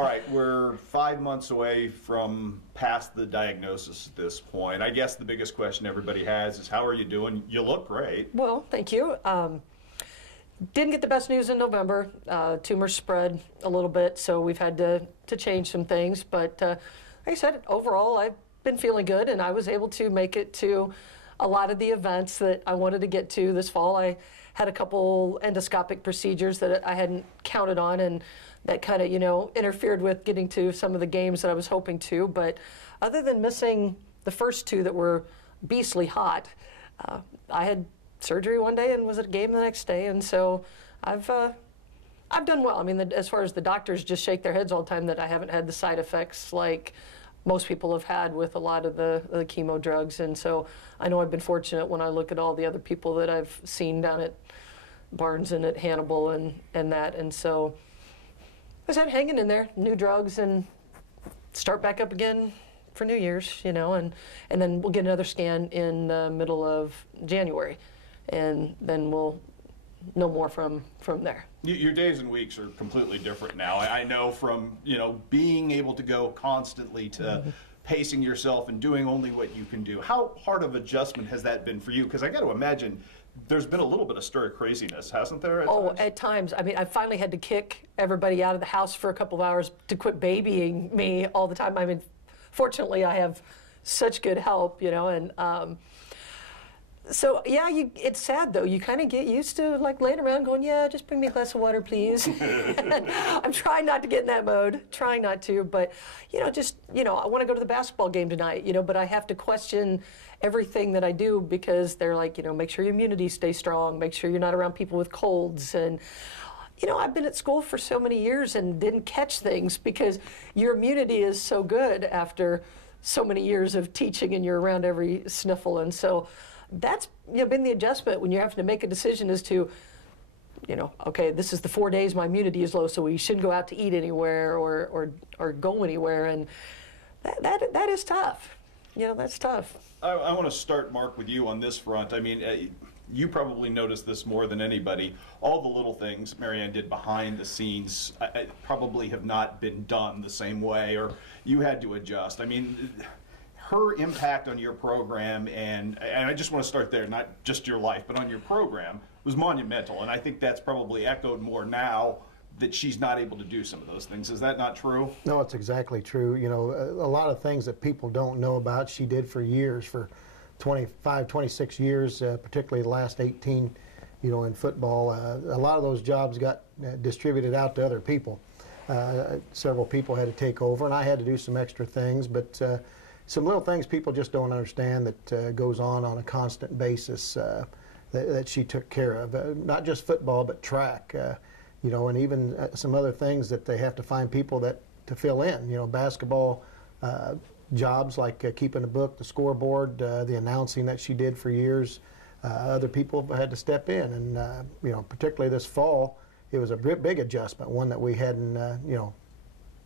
All right, we're 5 months away from past the diagnosis at this point. I guess the biggest question everybody has is, how are you doing? You look great. Well, thank you. Didn't get the best news in November. Tumor spread a little bit, so we've had to change some things. But like I said, overall, I've been feeling good, and I was able to make it to a lot of the events that I wanted to get to this fall. I had a couple endoscopic procedures that I hadn't counted on, and that kind of, interfered with getting to some of the games that I was hoping to. But other than missing the first two that were beastly hot, I had surgery one day and was at a game the next day, and so I've done well. I mean, as far as the doctors just shake their heads all the time that I haven't had the side effects like most people have had with a lot of the chemo drugs, and so I know I've been fortunate when I look at all the other people that I've seen down at Barnes and at Hannibal and that, and so I said hanging in there, new drugs, and start back up again for New Year's, and then we'll get another scan in the middle of January, and then we'll know more from there. Your days and weeks are completely different now. I know from, being able to go constantly to pacing yourself and doing only what you can do. How hard of adjustment has that been for you? Because I got to imagine there's been a little bit of stir of craziness, hasn't there? At times. I mean, I finally had to kick everybody out of the house for a couple of hours to quit babying me all the time. I mean, fortunately, I have such good help, and so, yeah, it's sad, though. You kind of get used to, laying around going, yeah, just bring me a glass of water, please. I'm trying not to get in that mode, trying not to. But, I want to go to the basketball game tonight, but I have to question everything that I do because they're like, make sure your immunity stays strong, make sure you're not around people with colds. And, I've been at school for so many years and didn't catch things because your immunity is so good after so many years of teaching and you're around every sniffle. And so that's been the adjustment when you're having to make a decision as to, okay, this is the 4 days my immunity is low, so we shouldn't go out to eat anywhere or go anywhere, and that is tough. That's tough. I want to start, Mark, with you on this front. I mean, you probably noticed this more than anybody. All the little things Maryann did behind the scenes probably have not been done the same way, or you had to adjust. I mean, her impact on your program, and I just want to start there, not just your life, but on your program, was monumental. And I think that's probably echoed more now that she's not able to do some of those things. Is that not true? No, it's exactly true. A lot of things that people don't know about, she did for years, for 25, 26 years, particularly the last 18, in football. A lot of those jobs got distributed out to other people. Several people had to take over, and I had to do some extra things, but some little things people just don't understand that goes on a constant basis that she took care of. Not just football, but track, and even some other things that they have to find people to fill in. Basketball jobs like keeping a book, the scoreboard, the announcing that she did for years. Other people had to step in, and particularly this fall, it was a big adjustment, one that we hadn't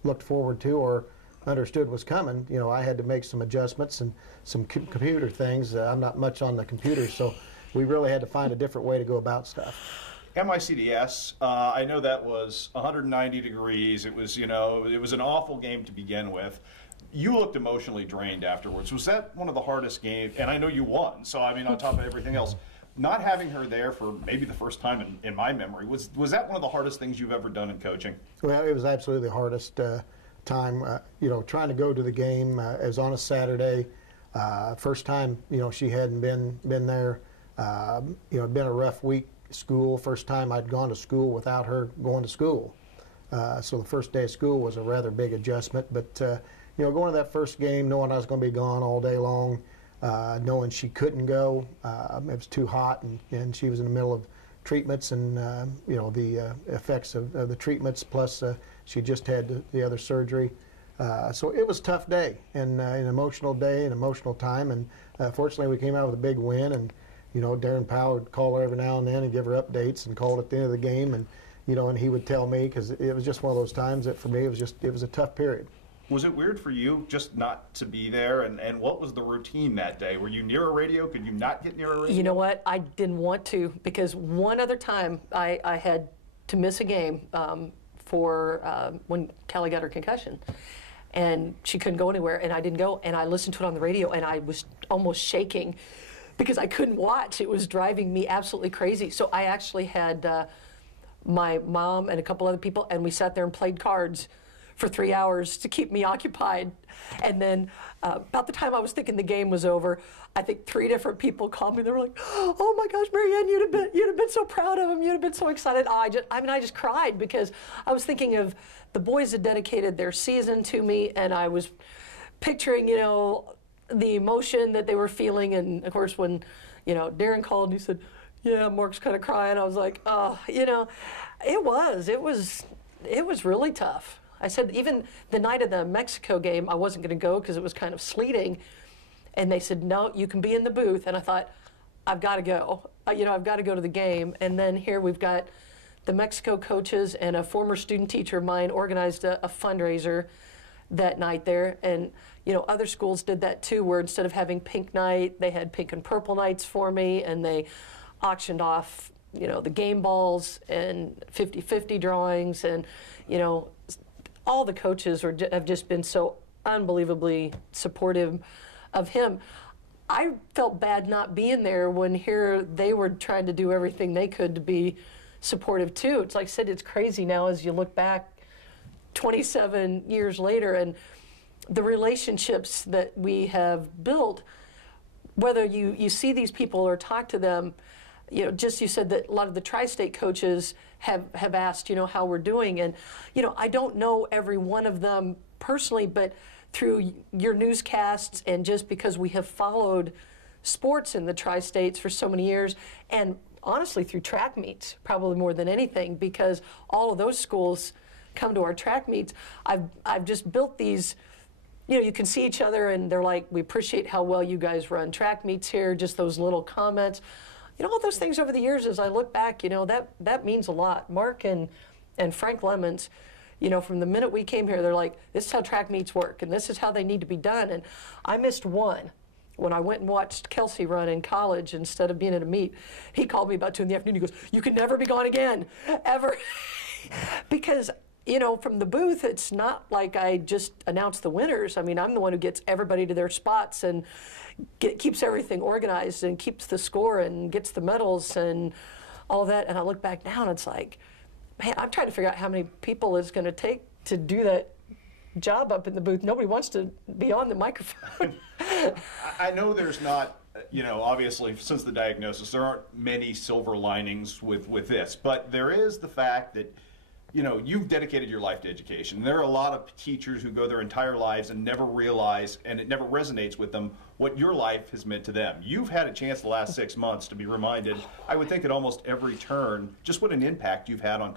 looked forward to or understood was coming. I had to make some adjustments and some computer things. I'm not much on the computer, so we really had to find a different way to go about stuff. MICDS, I know that was 190 degrees. It was, it was an awful game to begin with. You looked emotionally drained afterwards. Was that one of the hardest games? And I know you won, so I mean, on top of everything else, not having her there for maybe the first time in my memory, was that one of the hardest things you've ever done in coaching? Well, it was absolutely the hardest time, trying to go to the game. It was on a Saturday. First time, she hadn't been there. It'd been a rough week. School, first time I'd gone to school without her going to school. So the first day of school was a rather big adjustment. But going to that first game, knowing I was going to be gone all day long, knowing she couldn't go, it was too hot, and she was in the middle of treatments and the effects of the treatments. Plus, she just had the other surgery. So it was a tough day and an emotional day, an emotional time. And fortunately, we came out with a big win. And Darren Powell would call her every now and then and give her updates and call it at the end of the game. And and he would tell me, because it was just one of those times that for me it was a tough period. Was it weird for you just not to be there? And what was the routine that day? Were you near a radio? Could you not get near a radio? You know what? I didn't want to, because one other time I had to miss a game for when Callie got her concussion. And she couldn't go anywhere, and I didn't go. And I listened to it on the radio, and I was almost shaking because I couldn't watch. It was driving me absolutely crazy. So I actually had my mom and a couple other people, and we sat there and played cards for 3 hours to keep me occupied. And then about the time I was thinking the game was over, I think 3 different people called me. They were like, "Oh my gosh, Maryann, you'd have been so proud of him. You'd have been so excited." I just cried because I was thinking of the boys had dedicated their season to me, and I was picturing, the emotion that they were feeling. And of course, when, Darren called and he said, "Yeah, Mark's kind of crying," I was like, "Oh, it was really tough." I said even the night of the Mexico game, I wasn't going to go because it was kind of sleeting. And they said, "No, you can be in the booth." And I thought, I've got to go. I've got to go to the game. And then here we've got the Mexico coaches and a former student teacher of mine organized a fundraiser that night there. And, other schools did that too, where instead of having pink night, they had pink and purple nights for me. And they auctioned off, the game balls and 50-50 drawings. And, all the coaches have just been so unbelievably supportive of him. I felt bad not being there when here they were trying to do everything they could to be supportive too. It's like I said, it's crazy now as you look back 27 years later and the relationships that we have built, whether you see these people or talk to them. You said that a lot of the tri-state coaches have asked, how we're doing. And, I don't know every one of them personally, but through your newscasts and just because we have followed sports in the tri-states for so many years, and honestly through track meets, probably more than anything, because all of those schools come to our track meets. I've just built these, you can see each other and they're like, "We appreciate how well you guys run track meets here," just those little comments. All those things over the years, as I look back, that means a lot. Mark and Frank Lemons, from the minute we came here, they're like, "This is how track meets work, and this is how they need to be done." And I missed one when I went and watched Kelsey run in college instead of being at a meet. He called me about 2 in the afternoon. He goes, "You can never be gone again, ever." Because, from the booth, it's not like I just announce the winners. I mean, I'm the one who gets everybody to their spots and keeps everything organized and keeps the score and gets the medals and all that. And I look back now and it's like, man, I'm trying to figure out how many people it's going to take to do that job up in the booth. Nobody wants to be on the microphone. I know there's not, obviously since the diagnosis, there aren't many silver linings with this, but there is the fact that you've dedicated your life to education. There are a lot of teachers who go their entire lives and never realize, and it never resonates with them, what your life has meant to them. You've had a chance the last 6 months to be reminded, I would think at almost every turn, just what an impact you've had on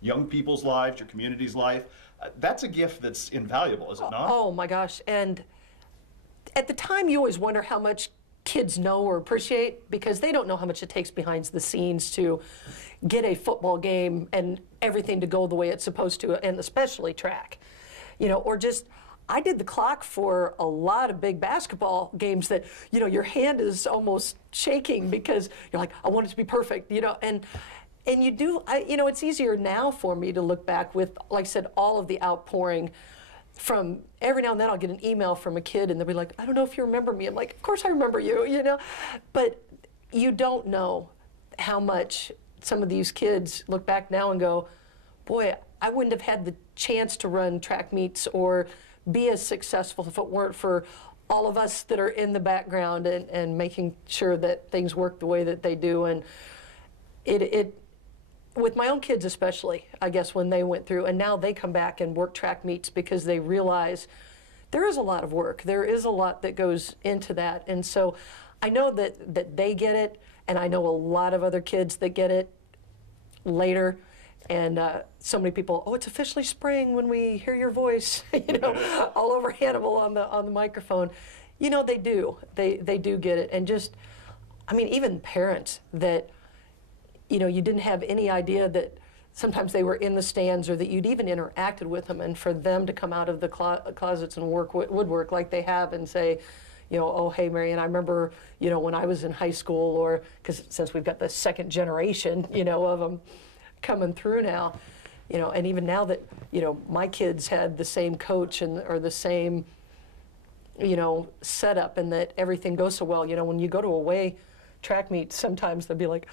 young people's lives, your community's life. That's a gift that's invaluable, is it not? Oh my gosh. And at the time, you always wonder how much kids know or appreciate, because they don't know how much it takes behind the scenes to get a football game and everything to go the way it's supposed to, and especially track. Or just, I did the clock for a lot of big basketball games that, your hand is almost shaking because you're like, I want it to be perfect, and you do, it's easier now for me to look back with, like I said, all of the outpouring from every now and then I'll get an email from a kid and they'll be like, "I don't know if you remember me." I'm like, "Of course I remember you," But you don't know how much some of these kids look back now and go, "Boy, I wouldn't have had the chance to run track meets or be as successful if it weren't for all of us that are in the background and making sure that things work the way that they do." And it with my own kids especially, I guess, when they went through, and now they come back and work track meets because they realize there is a lot of work. There is a lot that goes into that. And so I know that they get it, and I know a lot of other kids that get it later. And so many people, "Oh, it's officially spring when we hear your voice," all over Hannibal on the microphone. They do. They do get it. And just, even parents that, you didn't have any idea that sometimes they were in the stands or that you'd even interacted with them, and for them to come out of the closets and woodwork like they have and say, "Oh, hey, Maryann, I remember, when I was in high school," or because since we've got the second generation, of them coming through now, And even now that, my kids had the same coach or the same, setup, and that everything goes so well. When you go to away track meets, sometimes they'll be like,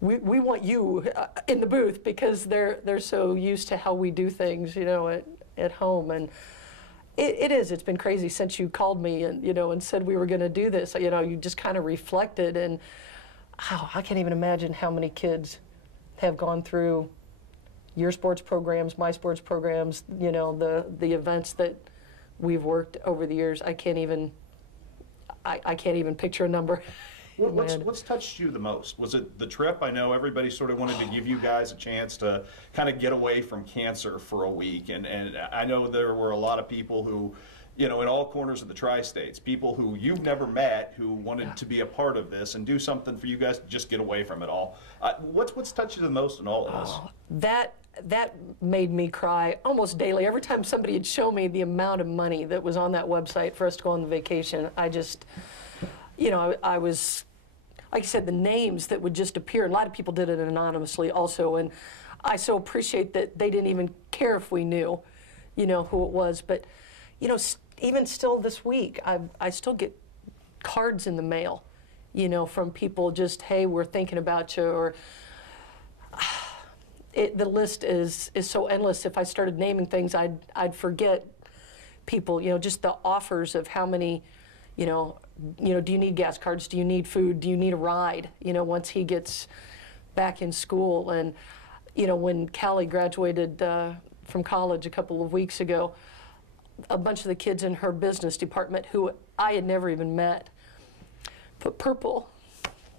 we want you in the booth, because they're so used to how we do things, at home. And it's been crazy since you called me and said we were going to do this. You just kind of reflected, and I can't even imagine how many kids have gone through your sports programs, my sports programs, the events that we've worked over the years. I can't even picture a number. What's touched you the most? Was it the trip? I know everybody sort of wanted to give you guys a chance to kind of get away from cancer for a week, and I know there were a lot of people who, in all corners of the tri-states, people who you've never met who wanted to be a part of this and do something for you guys to just get away from it all. What's touched you the most in all of this? That made me cry almost daily. Every time somebody would show me the amount of money that was on that website for us to go on the vacation, I just, I was, like I said, the names that would just appear. A lot of people did it anonymously also, and I so appreciate that they didn't even care if we knew, who it was. But, even still this week, I still get cards in the mail, from people just, hey, we're thinking about you, or the list is so endless. If I started naming things, I'd forget people. Just the offers of how many, do you need gas cards? Do you need food? Do you need a ride? Once he gets back in school, and when Callie graduated from college a couple of weeks ago, a bunch of the kids in her business department who I had never even met put purple.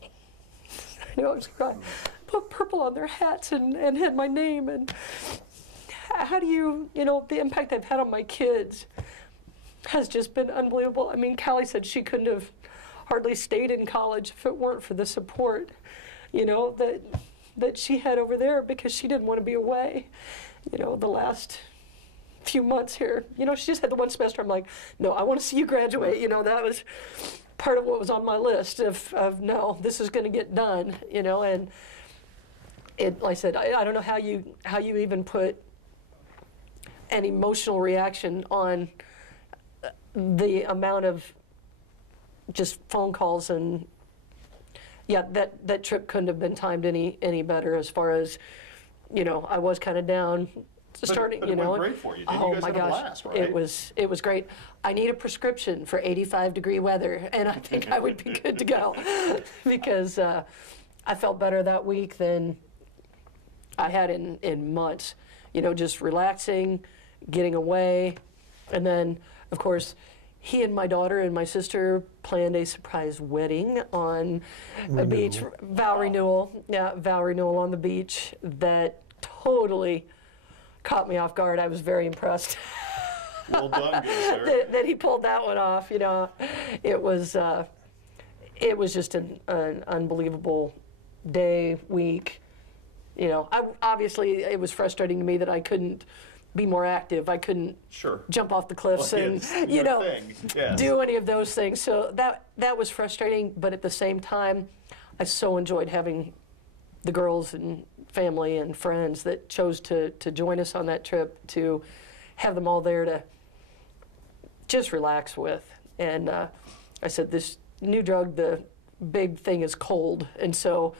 I know I was crying. Put purple on their hats and had my name. And how do you, the impact I've had on my kids has just been unbelievable. I mean, Callie said she couldn't have hardly stayed in college if it weren't for the support, that she had over there, because she didn't want to be away, the last few months here. She just had the one semester. I'm like, no, I want to see you graduate. That was part of what was on my list of no, this is going to get done, and like I said, I don't know how you even put an emotional reaction on the amount of just phone calls. And that trip couldn't have been timed any better, as far as, I was kind of down starting, but it went great for you. Oh you guys my had a gosh, blast, right? it was great. I need a prescription for 85-degree weather, and I think I would be good to go, because I felt better that week than I had in months. Just relaxing, getting away, and then of course he and my daughter and my sister planned a surprise wedding on a beach, vow renewal on the beach. That totally caught me off guard. I was very impressed. Well done, good sir. that he pulled that one off. It was just an unbelievable day, week. Obviously it was frustrating to me that I couldn't be more active. I couldn't jump off the cliffs and do any of those things. So that was frustrating. But at the same time, I so enjoyed having the girls and family and friends that chose to join us on that trip, to have them all there to just relax with. And I said, this new drug, the big thing is cold. And so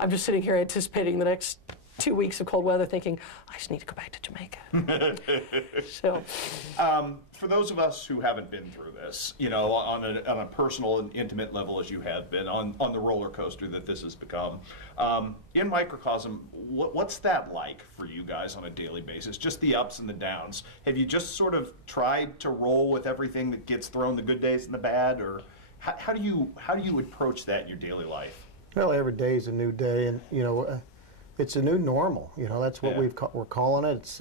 I'm just sitting here anticipating the next 2 weeks of cold weather, thinking, I just need to go back to Jamaica. So, for those of us who haven't been through this, on a personal and intimate level, as you have been, on the roller coaster that this has become, in microcosm, what's that like for you guys on a daily basis? Just the ups and the downs. Have you just sort of tried to roll with everything that gets thrown, the good days and the bad, or how do you approach that in your daily life? Well, every day is a new day, and it's a new normal. That's what we're calling it. It's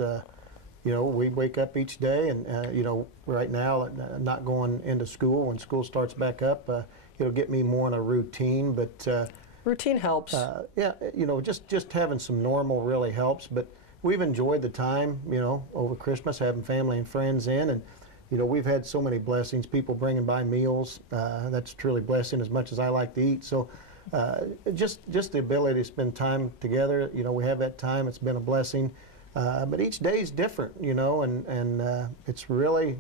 we wake up each day, and right now, not going into school. When school starts back up, it'll get me more in a routine. But routine helps. Just having some normal really helps. But we've enjoyed the time, over Christmas, having family and friends in, and we've had so many blessings. People bringing by meals. That's truly a blessing, as much as I like to eat. So. Just the ability to spend time together, we have that time. It's been a blessing. But each day is different, and it's really,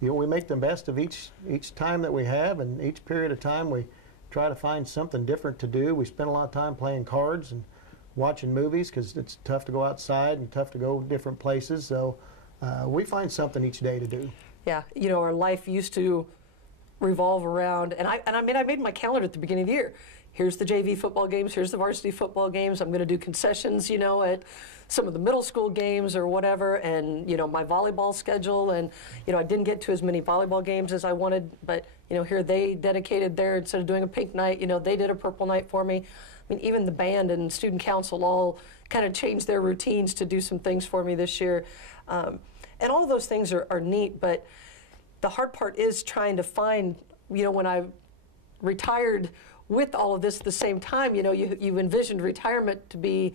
we make the best of each time that we have, and each period of time we try to find something different to do. We spend a lot of time playing cards and watching movies because it's tough to go outside and tough to go different places. So we find something each day to do. Yeah, our life used to revolve around, and I made my calendar at the beginning of the year. Here's the JV football games, here's the varsity football games. I'm going to do concessions, at some of the middle school games or whatever, and, my volleyball schedule. And, I didn't get to as many volleyball games as I wanted, but, here they dedicated there, instead of doing a pink night, they did a purple night for me. I mean, even the band and student council all kind of changed their routines to do some things for me this year. And all of those things are neat, but the hard part is trying to find, when I retired with all of this at the same time, you envisioned retirement to be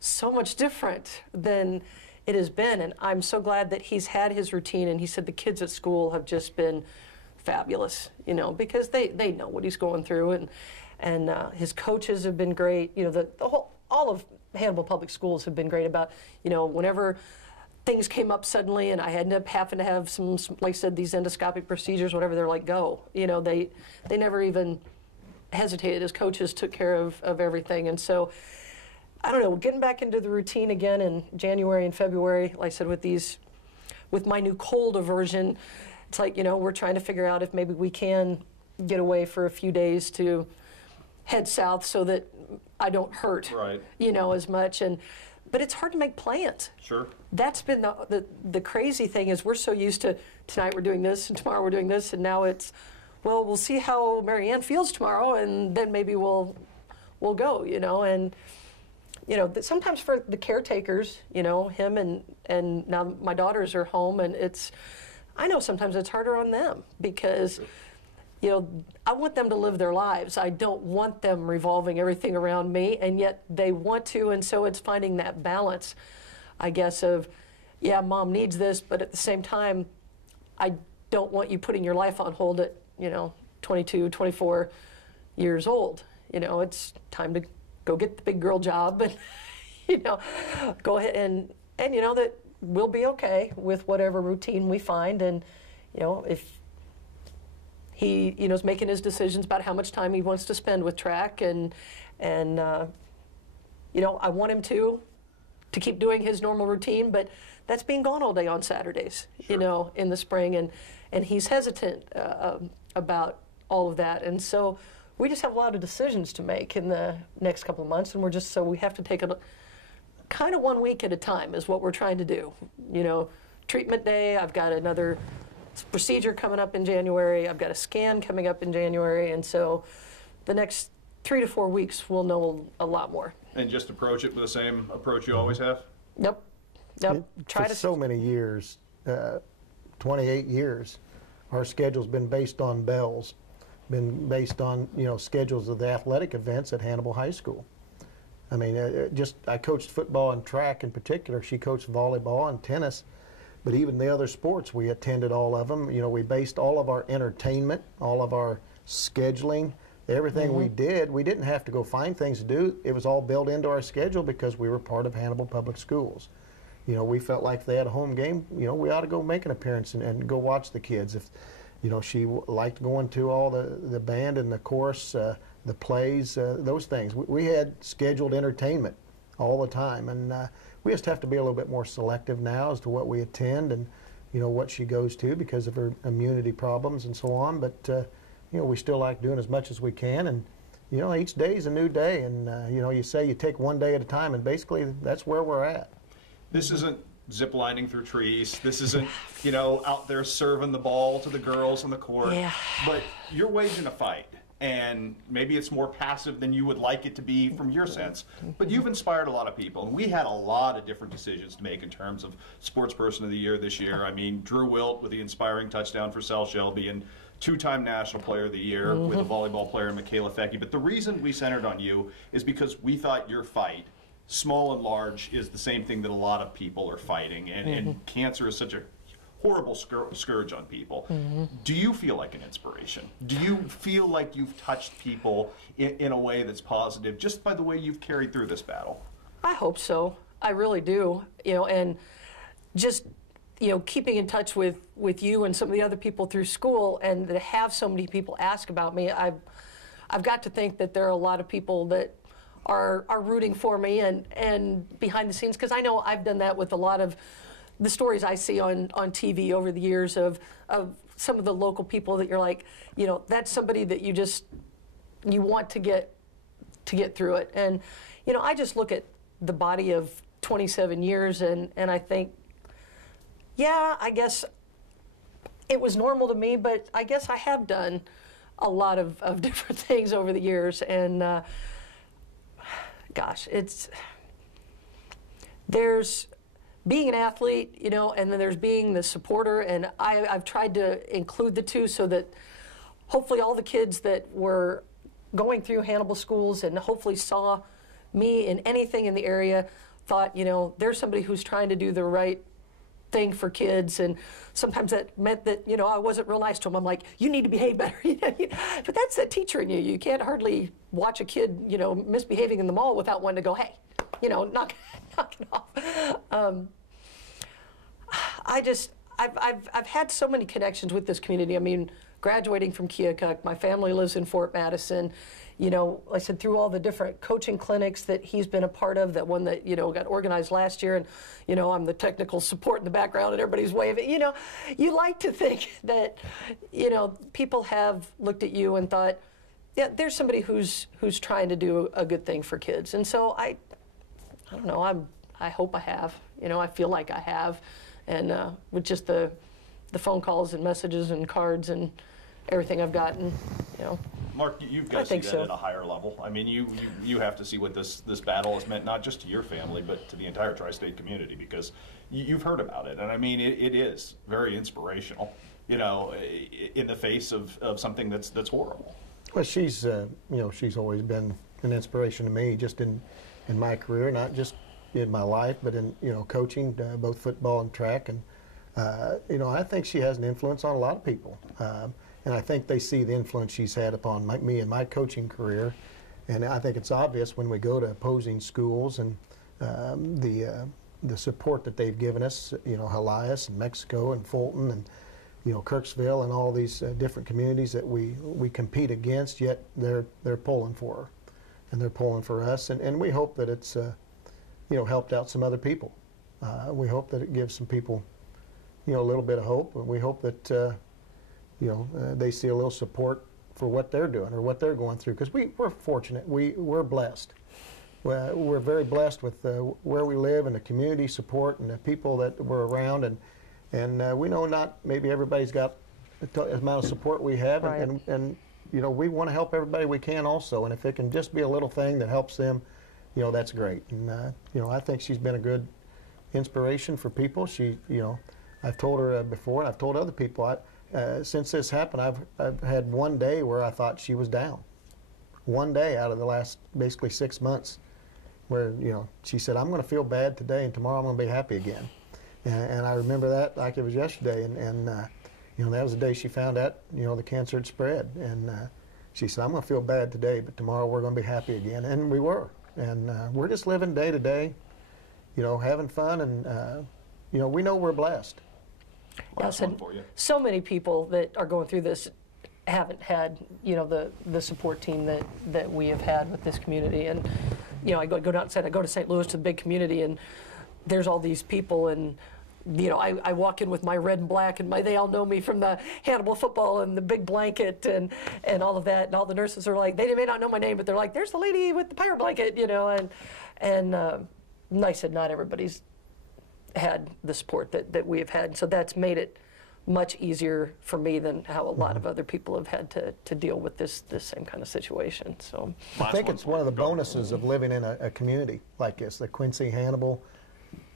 so much different than it has been. And I'm so glad that he's had his routine, and he said the kids at school have just been fabulous, because they know what he's going through, and his coaches have been great. All of Hannibal Public Schools have been great about, whenever things came up suddenly and I ended up having to have some, like I said, these endoscopic procedures, whatever, they're like, go. They never even hesitated. As coaches took care of everything. And so, I don't know, getting back into the routine again in January and February, like I said, with my new cold aversion, it's like, we're trying to figure out if maybe we can get away for a few days to head south so that I don't hurt, right, as much. But it's hard to make plans. Sure. That's been the crazy thing, is we're so used to tonight we're doing this and tomorrow we're doing this, and now it's, well, we'll see how Maryann feels tomorrow, and then maybe we'll go, and sometimes for the caretakers, him and now my daughters are home, and I know sometimes it's harder on them because I want them to live their lives. I don't want them revolving everything around me, and yet they want to, and so it's finding that balance, I guess, of, yeah, mom needs this, but at the same time, I don't want you putting your life on hold at, 22, 24 years old. It's time to go get the big girl job and, go ahead and that we'll be okay with whatever routine we find. And, if he, is making his decisions about how much time he wants to spend with track, and I want him to keep doing his normal routine, but that's being gone all day on Saturdays, sure, in the spring, and he's hesitant about all of that. And so we just have a lot of decisions to make in the next couple of months, and we have to take it kind of 1 week at a time is what we're trying to do. Treatment day, I've got another procedure coming up in January, I've got a scan coming up in January, and so the next 3 to 4 weeks we'll know a lot more. And just approach it with the same approach you always have? Yep. For so many years, 28 years, our schedule's been based on bells, been based on, schedules of the athletic events at Hannibal High School. I mean, I coached football and track in particular. She coached volleyball and tennis. But even the other sports, we attended all of them. We based all of our entertainment, all of our scheduling, everything we did. We didn't have to go find things to do. It was all built into our schedule because we were part of Hannibal Public Schools. We felt like if they had a home game, we ought to go make an appearance and go watch the kids. If, she liked going to all the band and the chorus, the plays, those things. We had scheduled entertainment all the time, and we just have to be a little bit more selective now as to what we attend and, what she goes to because of her immunity problems and so on. But, we still like doing as much as we can, and, each day is a new day, and, you say you take one day at a time, and basically that's where we're at. This isn't ziplining through trees. This isn't, out there serving the ball to the girls on the court. Yeah. But you're waging a fight. And maybe it's more passive than you would like it to be from your sense. But you've inspired a lot of people. And we had a lot of different decisions to make in terms of Sports Person of the Year this year. I mean, Drew Wilt with the inspiring touchdown for Sal Shelby, and two-time National Player of the Year with a volleyball player, Michaela Fecke. But the reason we centered on you is because we thought your fight, small and large, is the same thing that a lot of people are fighting. And cancer is such a horrible scourge on people. Do you feel like an inspiration? Do you feel like you've touched people in a way that's positive just by the way you've carried through this battle? I hope so. I really do. And just keeping in touch with you and some of the other people through school, and to have so many people ask about me, I've got to think that there are a lot of people that are rooting for me and behind the scenes, because I know I've done that with a lot of the stories I see on TV over the years of some of the local people that you're like, that's somebody that you want to get through it. And I just look at the body of 27 years and I think, yeah, I guess it was normal to me, but I guess I have done a lot of different things over the years. And gosh, there's being an athlete, and then there's being the supporter, and I've tried to include the two so that hopefully all the kids that were going through Hannibal schools and hopefully saw me in anything in the area thought, there's somebody who's trying to do the right thing for kids. And sometimes that meant that, I wasn't real nice to them. I'm like, you need to behave better. But that's a teacher in you. You can't hardly watch a kid, misbehaving in the mall without wanting to go, hey, knock it off. I've had so many connections with this community. I mean, graduating from KHQA, my family lives in Fort Madison. I said, through all the different coaching clinics that he's been a part of, that one that, got organized last year, and, I'm the technical support in the background and everybody's waving. You like to think that, people have looked at you and thought, yeah, there's somebody who's trying to do a good thing for kids. And so I don't know, I hope I have, I feel like I have. And with just the phone calls and messages and cards and everything I've gotten, Mark, you've got to see that at a higher level. I mean, you have to see what this battle has meant, not just to your family, but to the entire tri-state community, because you've heard about it. And I mean, it is very inspirational, in the face of something that's horrible. Well, she's always been an inspiration to me, just in my career, not just in my life, but in, coaching, both football and track. And, I think she has an influence on a lot of people. And I think they see the influence she's had upon me and my coaching career. And I think it's obvious when we go to opposing schools and the support that they've given us, Helias and Mexico and Fulton and, Kirksville and all these different communities that we compete against, yet they're pulling for her. And they're pulling for us. And we hope that it's, helped out some other people. We hope that it gives some people, a little bit of hope. And we hope that, they see a little support for what they're doing or what they're going through. Because we're fortunate. We're blessed. We're very blessed with where we live and the community support and the people that we're around. And we know not maybe everybody's got the amount of support we have. Right. And we want to help everybody we can also. And if it can just be a little thing that helps them, that's great. And, I think she's been a good inspiration for people. She, I've told her before, and I've told other people, since this happened, I've had one day where I thought she was down. One day out of the last basically 6 months where, she said, I'm going to feel bad today and tomorrow I'm going to be happy again. And I remember that like it was yesterday. And that was the day she found out, the cancer had spread. And she said, I'm going to feel bad today, but tomorrow we're going to be happy again. And we were. And we're just living day to day, having fun. And, we know we're blessed. Last one for you. So many people that are going through this haven't had, the support team that we have had with this community. And, I go outside, I go to St. Louis to the big community, and there's all these people, and I walk in with my red and black, and they all know me from the Hannibal football and the big blanket and all of that. And all the nurses are like, they may not know my name, but they're like, there's the lady with the pirate blanket, And I said, not everybody's had the support that we have had. So that's made it much easier for me than how a lot of other people have had to deal with this same kind of situation. So I think it's one of the bonuses of living in a community like this, the Quincy, Hannibal,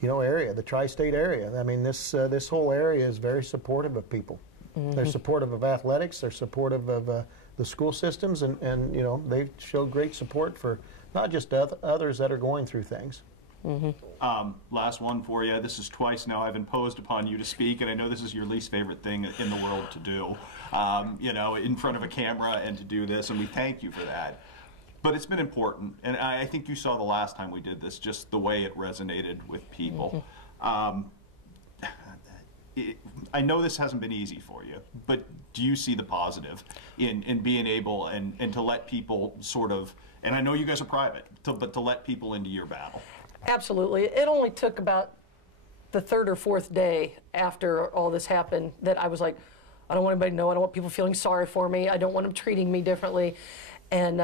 area, the tri-state area. I mean, this whole area is very supportive of people. Mm-hmm. They're supportive of athletics. They're supportive of the school systems, and they show great support for not just others that are going through things. Mm-hmm. Last one for you. This is twice now I've imposed upon you to speak, and I know this is your least favorite thing in the world to do, in front of a camera and to do this, and we thank you for that. But it's been important, and I think you saw the last time we did this, just the way it resonated with people. I know this hasn't been easy for you, but do you see the positive in being able and to let people sort of, and I know you guys are private, but to let people into your battle? Absolutely. It only took about the third or fourth day after all this happened that I was like, I don't want anybody to know. I don't want people feeling sorry for me. I don't want them treating me differently. And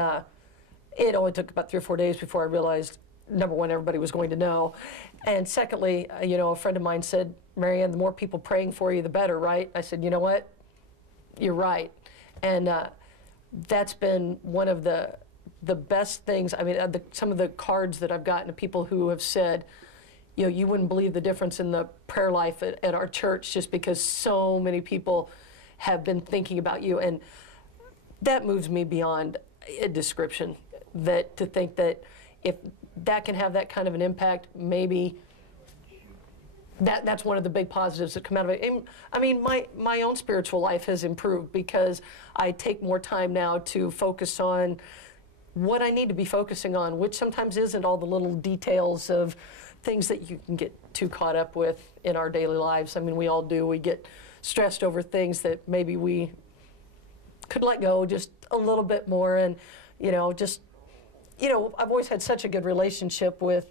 it only took about 3 or 4 days before I realized, number one, everybody was going to know. And secondly, you know, a friend of mine said, Maryann, the more people praying for you, the better, right? I said, you know what? You're right. And that's been one of the best things. I mean, some of the cards that I've gotten to people who have said, you know, you wouldn't believe the difference in the prayer life at our church just because so many people have been thinking about you. And that moves me beyond a description, that to think that if that can have that kind of an impact, maybe that's one of the big positives that come out of it. And, I mean, my own spiritual life has improved because I take more time now to focus on what I need to be focusing on, which sometimes isn't all the little details of things that you can get too caught up with in our daily lives. I mean, we all do. We get stressed over things that maybe we could let go just a little bit more. And, you know, just, you know, I've always had such a good relationship with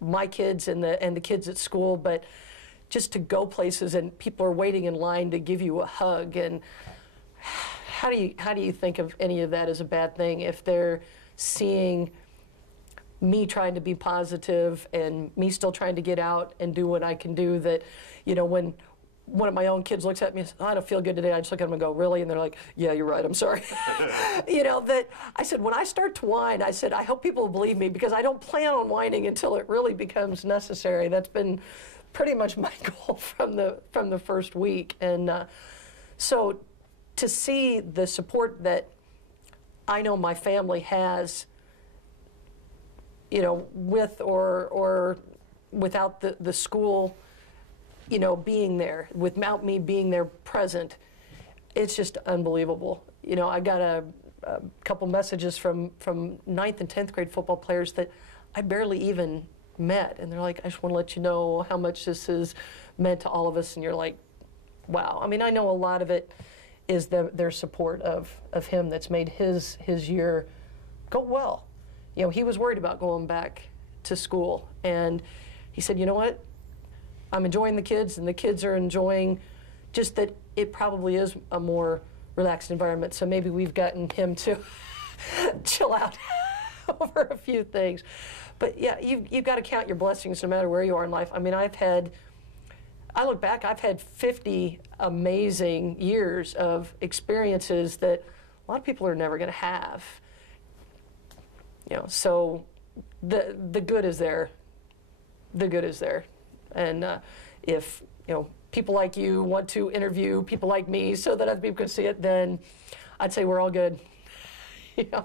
my kids and the kids at school, but just to go places and people are waiting in line to give you a hug, and how do you think of any of that as a bad thing if they're seeing me trying to be positive and me still trying to get out and do what I can do? That, you know, when one of my own kids looks at me and says, oh, I don't feel good today, I just look at them and go, really? And they're like, yeah, you're right, I'm sorry. You know, that I said, when I start to whine, I said, I hope people will believe me, because I don't plan on whining until it really becomes necessary. That's been pretty much my goal from the first week. And so to see the support that I know my family has, you know, with or without the school, you know, being there, without me being there present, it's just unbelievable. You know, I got a couple messages from 9th and 10th grade football players that I barely even met, and they're like, I just want to let you know how much this has meant to all of us. And you're like, wow. I mean, I know a lot of it is their support of him that's made his year go well. You know, he was worried about going back to school, and he said, you know what? I'm enjoying the kids, and the kids are enjoying just that it probably is a more relaxed environment. So maybe we've gotten him to chill out over a few things. But yeah, you've got to count your blessings no matter where you are in life. I mean, I look back, I've had 50 amazing years of experiences that a lot of people are never going to have. You know, so the good is there. The good is there. And if, you know, people like you want to interview people like me so that other people can see it, then I'd say we're all good. You know?